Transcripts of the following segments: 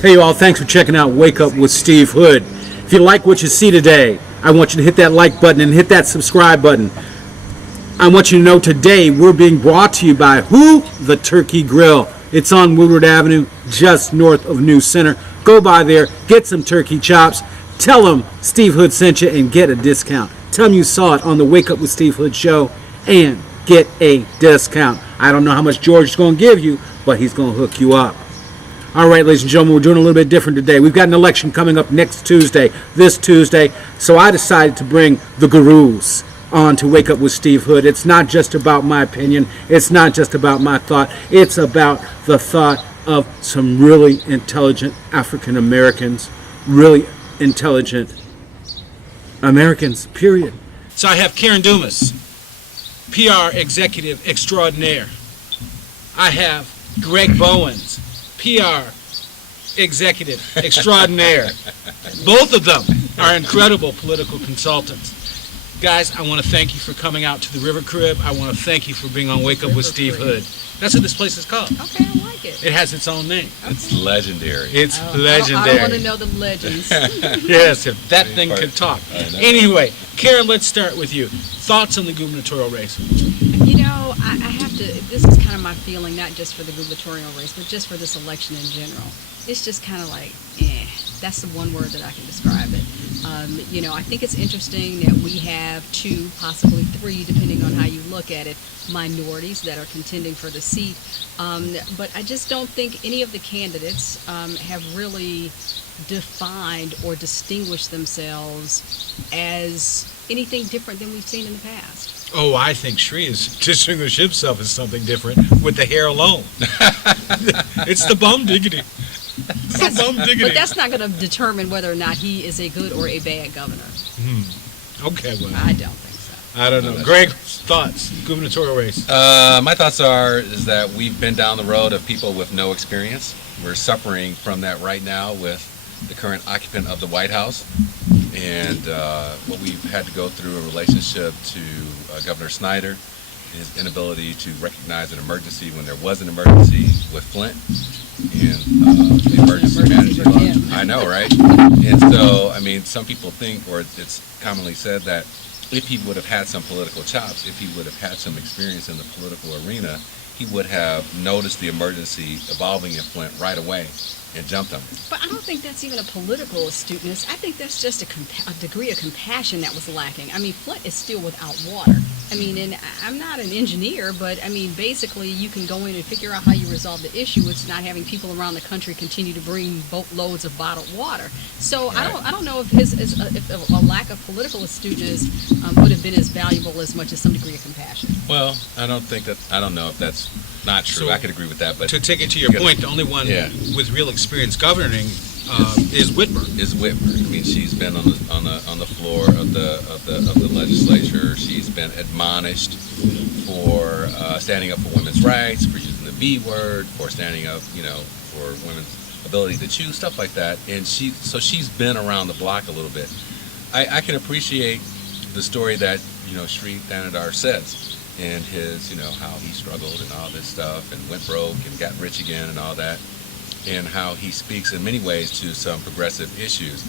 Hey, you all, thanks for checking out Wake Up with Steve Hood. If you like what you see today, I want you to hit that like button and hit that subscribe button. I want you to know today we're being brought to you by who? The Turkey Grill. It's on Woodward Avenue, just north of New Center. Go by there, get some turkey chops, tell them Steve Hood sent you and get a discount. Tell them you saw it on the Wake Up with Steve Hood show and get a discount. I don't know how much George is going to give you, but he's going to hook you up. All right, ladies and gentlemen, we're doing a little bit different today. We've got an election coming up next Tuesday, this Tuesday, so I decided to bring the gurus on to Wake Up with Steve Hood. It's not just about my opinion. It's not just about my thought. It's about the thought of some really intelligent African Americans, really intelligent Americans, period. So I have Karen Dumas, PR executive extraordinaire. I have Greg Bowens, PR executive extraordinaire. Both of them are incredible political consultants. Guys, I want to thank you for coming out to the River Crib. I want to thank you for being on Wake Up with Steve Hood. That's what this place is called. Okay, I like it. It has its own name. Okay. It's legendary. It's legendary. I don't want to know the legends. Yes, if that thing could talk. Anyway, Karen, let's start with you. Thoughts on the gubernatorial race? You know, I have to, this is kind of my feeling, not just for the gubernatorial race, but just for this election in general. It's just kind of like, that's the one word that I can describe it. You know, I think it's interesting that we have two, possibly three, depending on how you look at it, minorities that are contending for the seat. But I just don't think any of the candidates have really defined or distinguished themselves as anything different than we've seen in the past. Oh, I think Sri has distinguished himself as something different with the hair alone. It's the bum diggity. But that's not going to determine whether or not he is a good or a bad governor. Okay, well. I don't think so. I don't know. Greg, thoughts? Gubernatorial race. My thoughts is that we've been down the road of people with no experience. We're suffering from that right now with the current occupant of the White House and what we've had to go through in relationship to Governor Snyder, his inability to recognize an emergency when there was an emergency with Flint and the emergency management law. I know, right? And so, I mean, some people think, or it's commonly said, that if he would have had some political chops, if he would have had some experience in the political arena, he would have noticed the emergency evolving in Flint right away and jumped on it. But I don't think that's even a political astuteness. I think that's just a degree of compassion that was lacking. I mean, Flint is still without water. I mean, and I'm not an engineer, but I mean, basically, you can go in and figure out how you resolve the issue. It's not having people around the country continue to bring boatloads of bottled water. So right. I don't know if if a lack of political astuteness would have been as valuable as much as some degree of compassion. Well, I don't know if that's not true. So, I could agree with that, but to take it to your point, the only one with real experience governing is Whitmer. I mean, she's been on the floor of the legislature. She's been admonished for standing up for women's rights, for using the B word, for standing up, for women's ability to choose, stuff like that. And she's been around the block a little bit. I can appreciate the story that Sri Thanadar says. And his, how he struggled and all this stuff and went broke and got rich again and all that, and how he speaks in many ways to some progressive issues.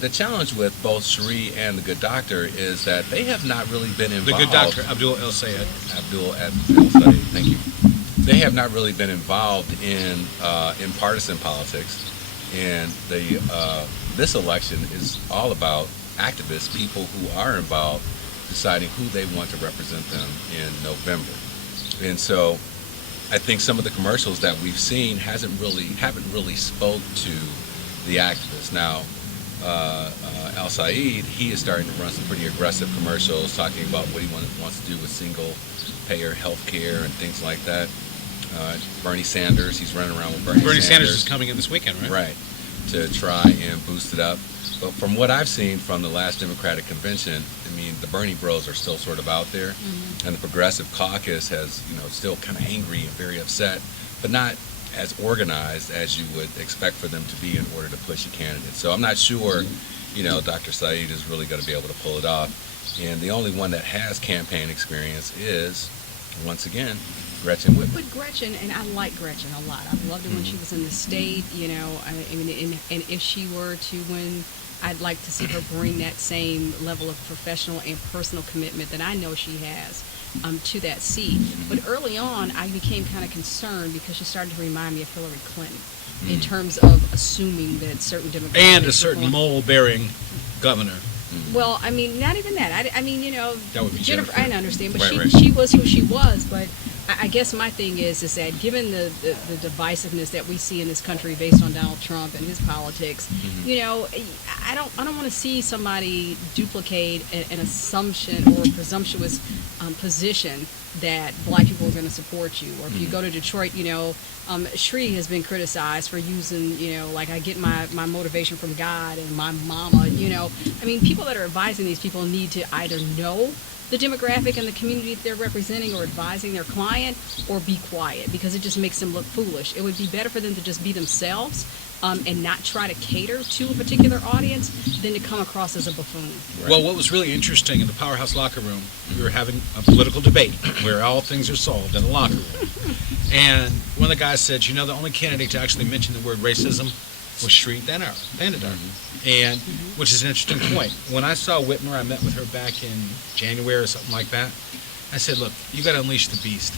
The challenge with both Sri and the Good Doctor is that they have not really been involved. The Good Doctor, Abdul El Sayed. Abdul El Sayed, thank you. They have not really been involved in partisan politics, and this election is all about activists, people who are involved, deciding who they want to represent them in November. And so I think some of the commercials that we've seen haven't really spoke to the activists. Now, Al Said, he is starting to run some pretty aggressive commercials talking about what he wants to do with single-payer health care and things like that. Bernie Sanders, he's running around with Bernie Sanders is coming in this weekend, right? Right, to try and boost it up. But from what I've seen from the last Democratic convention, I mean, the Bernie bros are still sort of out there, and the Progressive Caucus has, still kind of angry and very upset, but not as organized as you would expect for them to be in order to push a candidate. So I'm not sure, Dr. Said is really going to be able to pull it off. And the only one that has campaign experience is, once again, Gretchen Whitmer. But Gretchen, and I like Gretchen a lot. I loved her when she was in the state, you know, I mean, and if she were to win, I'd like to see her bring that same level of professional and personal commitment that I know she has to that seat. But early on, I became kind of concerned because she started to remind me of Hillary Clinton in terms of assuming that certain Democrats And a certain mole-bearing governor. Well, I mean, not even that. I mean, you know, That would be Jennifer. I understand, but Right, she was who she was. But I guess my thing is that given the divisiveness that we see in this country based on Donald Trump and his politics, you know, I don't want to see somebody duplicate an assumption or a presumptuous position that black people are going to support you. Or if you go to Detroit, you know, Shri has been criticized for using, you know, like I get my motivation from God and my mama, you know. I mean, people that are advising these people need to either know the demographic and the community that they're representing or advising their client, or be quiet, because it just makes them look foolish. It would be better for them to just be themselves and not try to cater to a particular audience than to come across as a buffoon. Right. Well, what was really interesting in the Powerhouse locker room, we were having a political debate where all things are solved in the locker room. And one of the guys said, you know, the only candidate to actually mention the word racism was Shri Thanedar, and which is an interesting point. When I saw Whitmer, I met with her back in January or something like that. I said, look, you got to unleash the beast.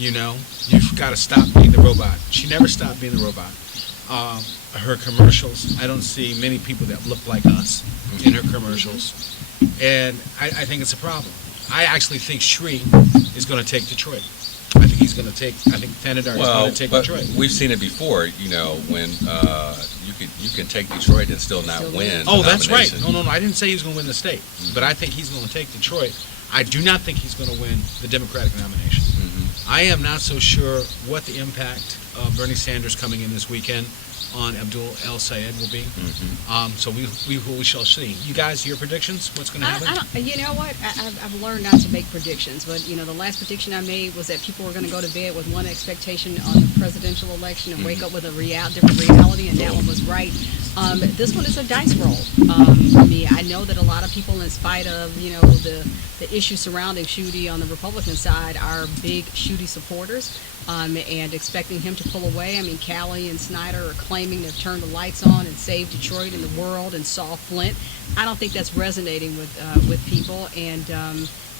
You know, you've got to stop being the robot. She never stopped being the robot. Her commercials, I don't see many people that look like us in her commercials, and I think it's a problem. I actually think Shri is going to take Detroit. I think he's going to take. I think Thanedar is going to take Detroit. We've seen it before. You know, when you can take Detroit and still not win. Oh, the that's right. nomination. No, I didn't say he was going to win the state, but I think he's going to take Detroit. I do not think he's going to win the Democratic nomination. I am not so sure what the impact of Bernie Sanders coming in this weekend on Abdul El Sayed will be. So we shall see. You guys, your predictions? What's going to happen? You know what? I've learned not to make predictions, but you know, the last prediction I made was that people were going to go to bed with one expectation on the presidential election and wake up with a different reality, and that one was right. This one is a dice roll for me. I know that a lot of people, in spite of, you know, the issue surrounding Schuette on the Republican side, are big Schuette supporters and expecting him to pull away. I mean, Callie and Snyder are claiming to have turned the lights on and saved Detroit and the world and saw Flint. I don't think that's resonating with people, and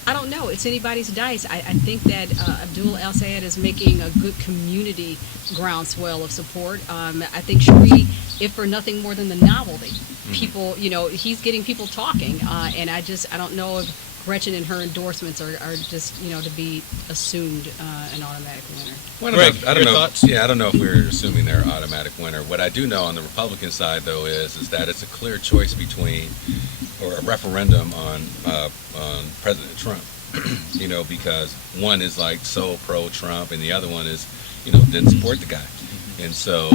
I don't know. It's anybody's dice. I think that Abdul El Sayed is making a good community groundswell of support. I think Shri, if for nothing more than the novelty, people, you know, he's getting people talking, and I don't know if Gretchen and her endorsements are just, you know, to be assumed an automatic winner. Well, Greg, I don't your know. thoughts? Yeah, I don't know if we're assuming they're automatic winner. What I do know on the Republican side, though, is that it's a clear choice between, or a referendum on President Trump. You know, because one is like so pro-Trump, and the other one is, you know, didn't support the guy. And so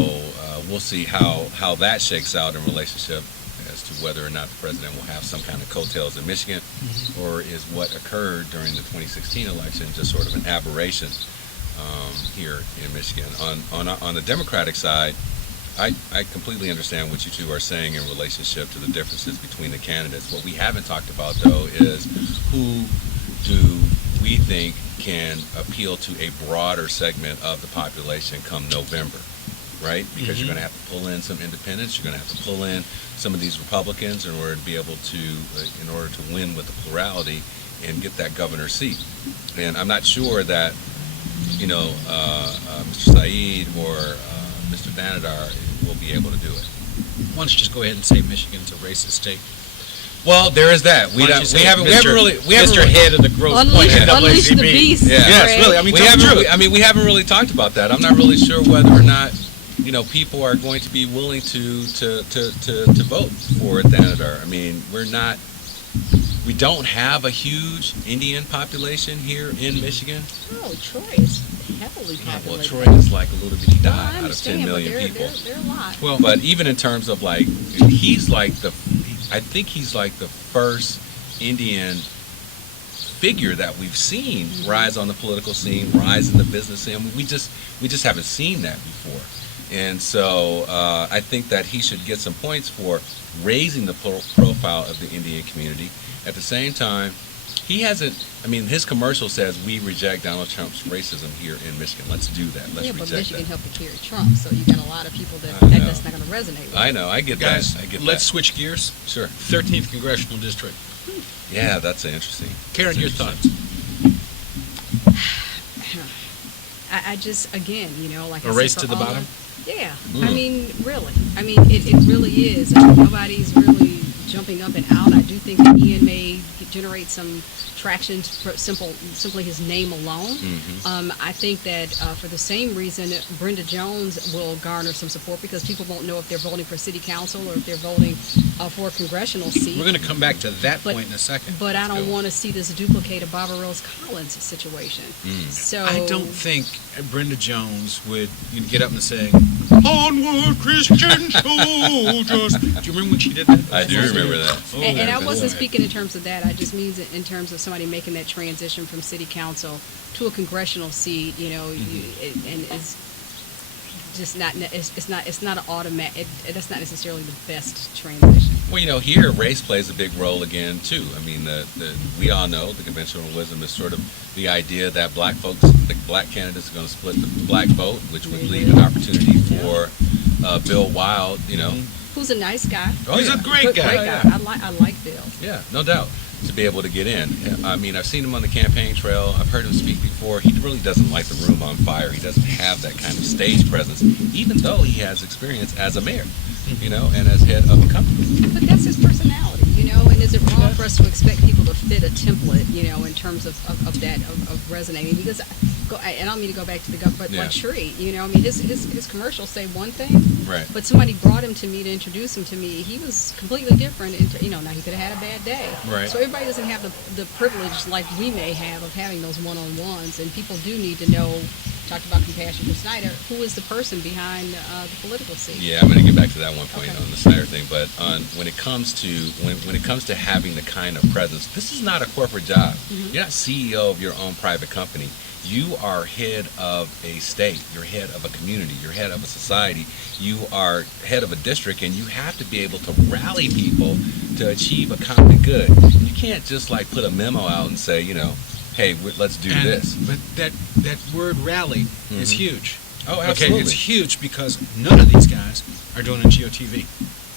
we'll see how that shakes out in relationship as to whether or not the president will have some kind of coattails in Michigan, or is what occurred during the 2016 election just sort of an aberration here in Michigan. On the Democratic side, I completely understand what you two are saying in relationship to the differences between the candidates. What we haven't talked about, though, is who do we think can appeal to a broader segment of the population come November, right? Because you're going to have to pull in some independents, you're going to have to pull in some of these Republicans in order to be able to, in order to win with the plurality and get that governor's seat. And I'm not sure that, you know, Mr. Said or Mr. Thanedar will be able to do it. Why don't you just go ahead and say Michigan's a racist state? Well, there is that. We haven't really Mr. Head of the Growth Unleash NAACP. the beast. Yeah. Yes, really. I mean, we haven't really talked about that. I'm not really sure whether or not, you know, people are going to be willing to vote for Thanedar. I mean, we don't have a huge Indian population here in Michigan. Oh, Troy is heavily Yeah, well, populated. Troy is like a little bitty No, dot I out of 10 understand, million but people. They're a lot. Well, but even in terms of like, I think he's like the first Indian figure that we've seen rise on the political scene, rise in the business scene. We just haven't seen that before. And so I think that he should get some points for raising the profile of the Indian community. At the same time, He hasn't. I mean, his commercial says we reject Donald Trump's racism here in Michigan. Let's do that. Let's Yeah, but reject Michigan that. helped to carry Trump, so you got a lot of people I that's know. not going to resonate with. I know. I get Guys, that. I get let's that. switch gears. Sure. 13th Congressional District. Yeah, that's interesting. Karen, That's your interesting. thoughts? I just, again, like A I said, race for to the all bottom? Yeah, Mm. I mean, really. I mean, it really is. I mean, nobody's really jumping up and out. I do think that Ian may generate some traction for simply his name alone. Mhm. I think that for the same reason, Brenda Jones will garner some support because people won't know if they're voting for city council or if they're voting for a congressional seat. We're going to come back to that But- point in a second. But I Go. don't want to see this duplicate of Barbara Rose Collins situation. Mm. So I don't think Brenda Jones would get up and say, "Onward, Christian soldiers." Do you remember when she did that? I do remember that. Oh, and I boy. wasn't speaking in terms of that. I just means in terms of somebody making that transition from city council to a congressional seat. And it's just not. It's not an automatic. That's not necessarily the best transition. Well, here race plays a big role again too. I mean, we all know the conventional wisdom is sort of the idea that black candidates are going to split the black vote, which would leave an opportunity for Bill Wild. Who's a nice guy. Oh, He's yeah. a great guy. Great Yeah. guy. I like Bill. Yeah, no doubt, to be able to get in. I mean, I've seen him on the campaign trail. I've heard him speak before. He really doesn't light the room on fire. He doesn't have that kind of stage presence, even though he has experience as a mayor, and as head of a company. But that's his personality, and is it wrong for us to expect people to fit a template, in terms of resonating? Because, and I don't mean to go back to the government, but Yeah. like Shree, I mean, his commercials say one thing, Right. but somebody brought him to me to introduce him to me. He was completely different. Now he could have had a bad day. Right. So everybody doesn't have the privilege like we may have of having those one-on-ones, and people do need to know. Talked about compassion for Snyder. Who is the person behind the political scene? Yeah, I'm going to get back to that one point Okay. on the Snyder thing. But when it comes to having the kind of presence, this is not a corporate job. Mm-hmm. You're not CEO of your own private company. You are head of a state. You're head of a community. You're head of a society. You are head of a district, and you have to be able to rally people to achieve a common good. You can't just put a memo out and say, hey, let's do this. But that word rally is Mhm. huge. Oh, Okay, absolutely. it's huge because none of these guys are doing a GOTV.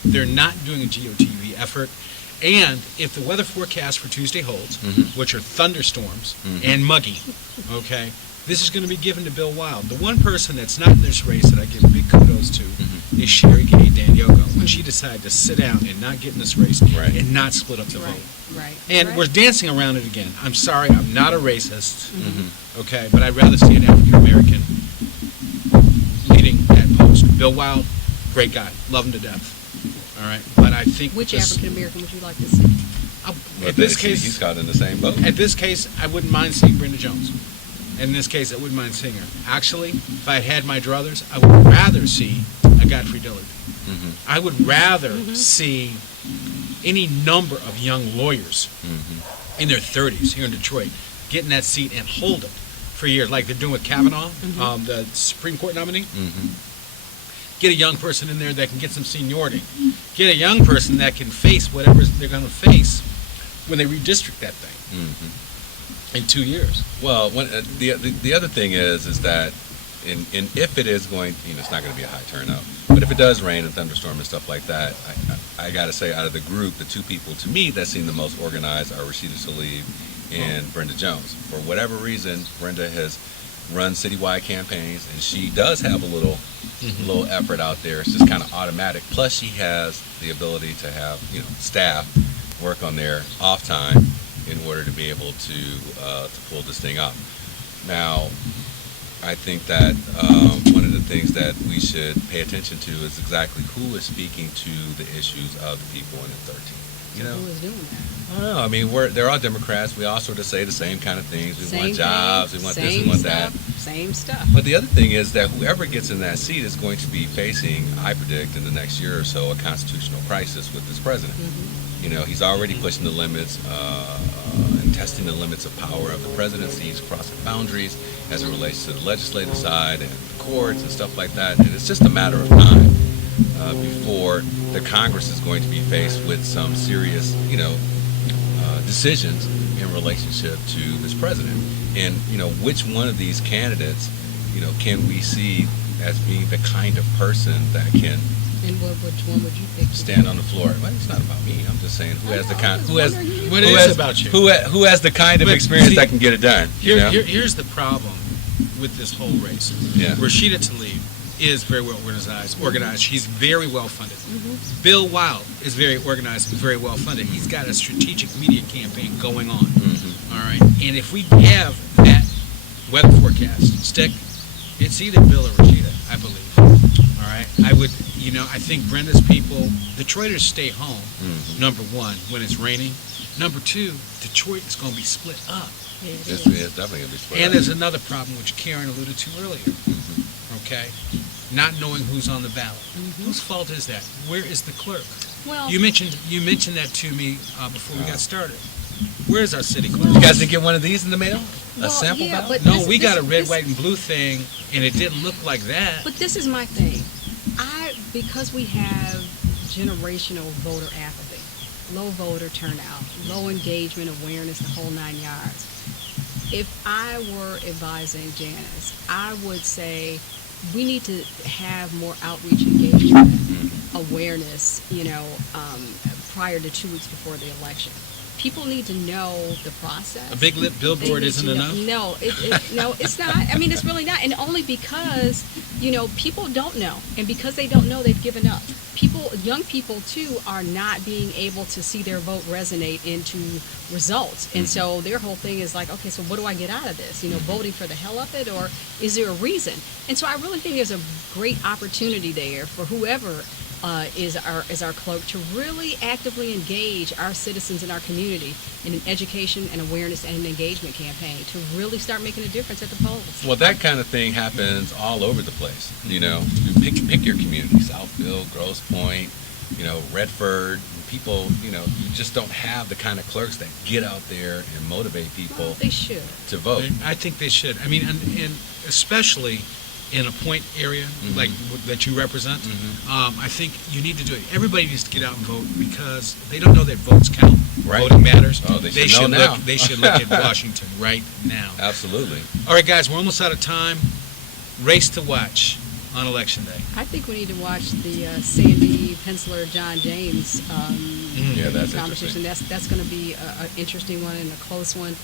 They're not doing a GOTV effort. And if the weather forecast for Tuesday holds, Mhm. which are thunderstorms Mhm. and muggy, okay, this is going to be given to Bill Wild. The one person that's not in this race that I give big kudos to Mhm. is Sherry Kay Danioko, when she decided to sit down and not get in this race Right. and not split up the Right, vote. right. And right. we're dancing around it again. I'm sorry, I'm not a racist, Mhm. okay, but I'd rather see an African American leading that post. Bill Wild, great guy, love him to death. All right, but I think Which this, African American would you like to see? But at this he's case, caught in the same boat. at this case, I wouldn't mind seeing Brenda Jones. In this case, I wouldn't mind seeing her. Actually, if I had my druthers, I would rather see a Godfrey Dillard. Mhm. I would rather see any number of young lawyers Mhm. in their 30s here in Detroit get in that seat and hold it for years, like they're doing with Kavanaugh, the Supreme Court nominee. Mhm. Get a young person in there that can get some seniority. Get a young person that can face whatever they're going to face when they redistrict that thing Mhm. in 2 years. Well, the other thing is that if it is going, it's not going to be a high turnout. But if it does rain and thunderstorm and stuff like that, I got to say, out of the group, the two people to me that seem the most organized are Rashida Tlaib and Brenda Jones. For whatever reason, Brenda has run citywide campaigns, and she does have a little effort out there. It's just kind of automatic. Plus, she has the ability to have staff work on their off time in order to be able to pull this thing off. Now, I think that one of the things that we should pay attention to is exactly who is speaking to the issues of the people in the 13th. Who is doing that? I don't know. I mean, they're all Democrats. We all sort of say the same kind of things. We Same want jobs. thing, We want same this. We want stuff, that. Same stuff. But the other thing is that whoever gets in that seat is going to be facing, I predict, in the next year or so, a constitutional crisis with this president. He's already pushing the limits and testing the limits of power of the presidency. He's crossing boundaries as it relates to the legislative side and the courts and stuff like that. And it's just a matter of time before the Congress is going to be faced with some serious, decisions in relationship to this president. And which one of these candidates, can we see as being the kind of person that can And which one would you pick? stand on the floor? Well, it's not about me. I'm just saying who has the kind. What is about you? Who has the kind of But experience see, that can get it done? Here's the problem with this whole race. Yeah. Rashida Tlaib is very well organized. She's very well funded. Bill Wild is very organized and very well funded. He's got a strategic media campaign going on. All right. And if we have that weather forecast stick, it's either Bill or Rashida, I believe. All right. I think Brenda's people, Detroiters stay home, number one, when it's raining. Number two, Detroit is going to be split up. It's definitely going to be split And up. there's another problem which Karen alluded to earlier. Okay? Not knowing who's on the ballot. Whose fault is that? Where is the clerk? Well, You mentioned that to me before we got started. Where's our city clerk? You guys didn't get one of these in the mail? A Well, sample yeah, ballot? but No, we got a red, this- white, and blue thing, and it didn't look like that. But this is my thing. Because we have generational voter apathy, low voter turnout, low engagement, awareness, the whole 9 yards. If I were advising Janice, I would say we need to have more outreach, engagement, awareness, prior to 2 weeks before the election. People need to know the process. A big lit They billboard need isn't to know- enough? No, no, it's not. I mean, it's really not. And only because, people don't know. And because they don't know, they've given up. Young people too, are not being able to see their vote resonate into results. And so their whole thing is like, okay, so what do I get out of this? Voting for the hell of it, or is there a reason? And so I really think there's a great opportunity there for whoever is our clerk to really actively engage our citizens in our community in an education and awareness and an engagement campaign to really start making a difference at the polls. Well, that kind of thing happens all over the place. You pick your community, Southfield, Grosse Pointe, Redford. People, you just don't have the kind of clerks that get out there and motivate people Well, they should. to vote. I think they should. I mean, and especially in a point area like that you represent, I think you need to do it. Everybody needs to get out and vote because they don't know that votes count. Right. Voting matters. Oh, they should know now. They should look at Washington right now. Absolutely. All right, guys, we're almost out of time. Race to watch on Election Day. I think we need to watch the Sandy Penciler John James Yeah, that's competition. interesting. That's going to be an interesting one and a close one.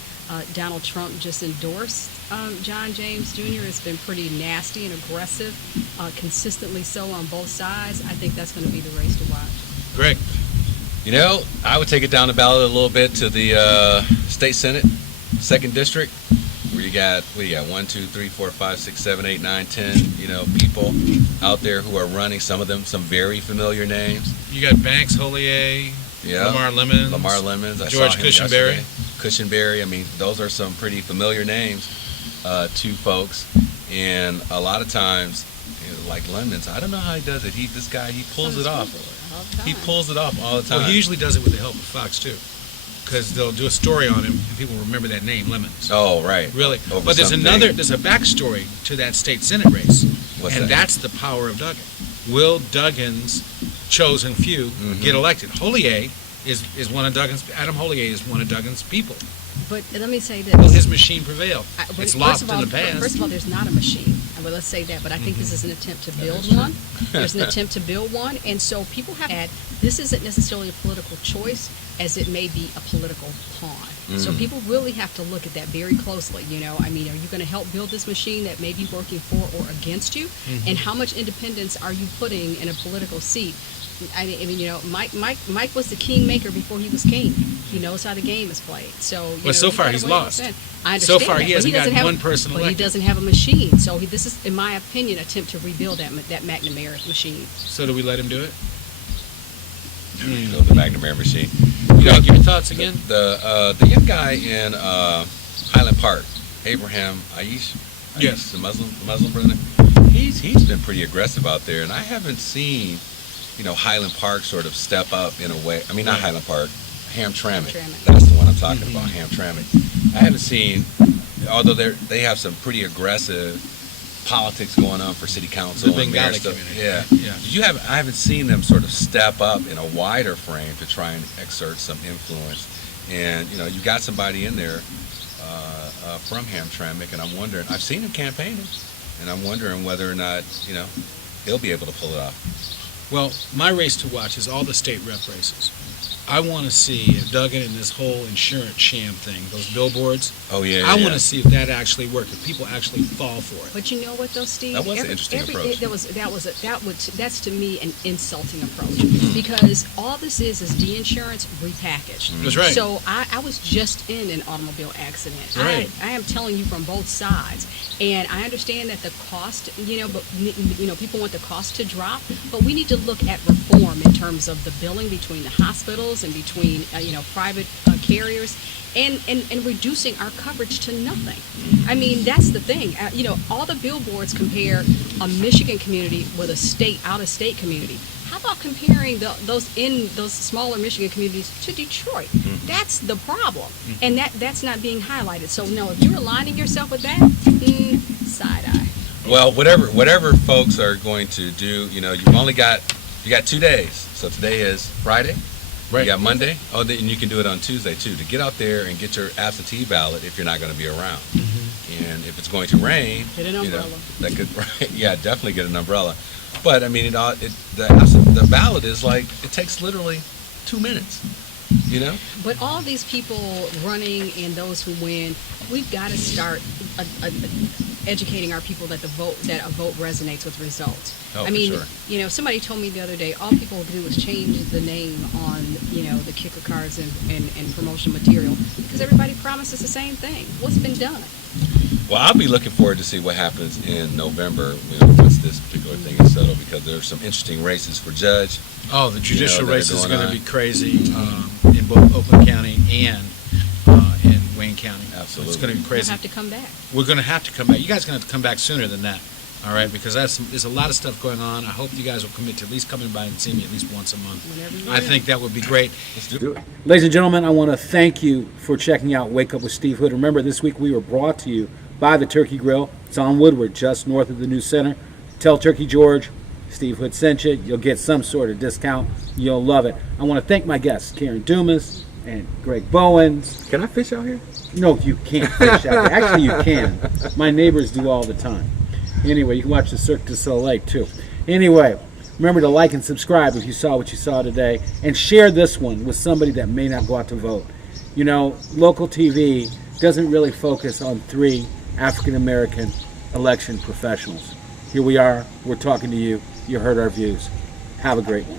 Donald Trump just endorsed John James Jr. It's been pretty nasty and aggressive, consistently so on both sides. I think that's going to be the race to watch. Greg. I would take it down the ballot a little bit to the state senate, 2nd district, where you got 1, 2, 3, 4, 5, 6, 7, 8, 9, 10, people out there who are running. Some of them, some very familiar names. You got Banks, Hollier, Yeah. Lamar Lemons. I George saw him Cushenberry. yesterday. Cushenberry. I mean, those are some pretty familiar names to folks. And a lot of times, like Lemons, I don't know how he does it. He pulls it off. He pulls it off all the time. Well, he usually does it with the help of Fox, too. Because they'll do a story on him, and people remember that name, Lemons. Oh, right. Really. Over But there's something. there's a backstory to that state senate race. What's and that? that's the power of Duggan. Will Duggan's chosen few get elected? Hollier is one of Duggan's, Adam Hollier is one of Duggan's people. But let me say this. Will his machine prevail? But It's first lost of in all, the past. First of all, there's not a machine. Well, let's say that. But I think this is an attempt to build one. There's an attempt to build one. And so people have had, this isn't necessarily a political choice as it may be a political pawn. So people really have to look at that very closely. I mean, are you going to help build this machine that may be working for or against you? And how much independence are you putting in a political seat? I mean, Mike was the kingmaker before he was king. He knows how the game is played. So, But so you far gotta he's weigh lost. what's in. I understand So far that, he but hasn't doesn't gotten have one person But he elected. doesn't have a machine. So this is, in my opinion, an attempt to rebuild that McNamara machine. So do we let him do it? The McNamara machine. Greg, your thoughts again? The young guy in Highland Park, Abraham Aish, Yes. the Muslim brother. He's been pretty aggressive out there, and I haven't seen Highland Park sort of step up in a way. I mean, not Highland Park, Hamtramck. Hamtramck. That's the one I'm talking about, Hamtramck. I haven't seen, although they have some pretty aggressive politics going on for city council The and mayor Bengali stuff. community. Yeah. I haven't seen them sort of step up in a wider frame to try and exert some influence And you got somebody in there from Hamtramck, and I'm wondering. I've seen him campaigning, and I'm wondering whether or not he'll be able to pull it off. Well, my race to watch is all the state rep races. I want to see if Duggan and this whole insurance sham thing, those billboards. Oh yeah. I want to see if that actually works, if people actually fall for it. But you know what, though, Steve? That was an interesting approach. That's to me an insulting approach, because all this is de-insurance repackaged. That's right. So I was just in an automobile accident. Right. I am telling you from both sides, and I understand that the cost, but people want the cost to drop, but we need to look at reform in terms of the billing between the hospitals and between private carriers, and reducing our coverage to nothing. I mean, that's the thing. All the billboards compare a Michigan community with a out-of-state community. How about comparing those smaller Michigan communities to Detroit? That's the problem, and that's not being highlighted. So no, if you're aligning yourself with that, side eye. Well, whatever folks are going to do, you got 2 days. So today is Friday. Right. You got Monday. Oh, then you can do it on Tuesday too. To get out there and get your absentee ballot if you're not going to be around. And if it's going to rain, Get an umbrella. That could, yeah, definitely get an umbrella. But I mean, the ballot is like, it takes literally 2 minutes. But all these people running and those who win, we've got to start educating our people that a vote resonates with results. Oh, I mean, for sure. Somebody told me the other day, all people do is change the name on, the kicker cards and promotional material, because everybody promises the same thing. What's been done? Well, I'll be looking forward to see what happens in November once this particular thing is settled, because there's some interesting races for judge. Oh, the judicial that race is are going going to be crazy in both Oakland County and in Wayne County. Absolutely. It's going to be crazy. We'll have to come back. We're going to have to come back. You guys are going to have to come back sooner than that, all right? Because there's a lot of stuff going on. I hope you guys will commit to at least coming by and seeing me at least once a month. Whenever you're I think that would be great. Let's do it. Ladies and gentlemen, I want to thank you for checking out Wake Up with Steve Hood. Remember, this week we were brought to you by the Turkey Grill. It's on Woodward, just north of the new center. Tell Turkey George Steve Hood sent you. You'll get some sort of discount. You'll love it. I want to thank my guests, Karen Dumas and Greg Bowens. Can I fish out here? No, you can't fish out there. Actually, you can. My neighbors do all the time. Anyway, you can watch the Cirque du Soleil too. Anyway, remember to like and subscribe if you saw what you saw today, and share this one with somebody that may not go out to vote. Local TV doesn't really focus on 3 African American election professionals. Here we are. We're talking to you. You heard our views. Have a great one.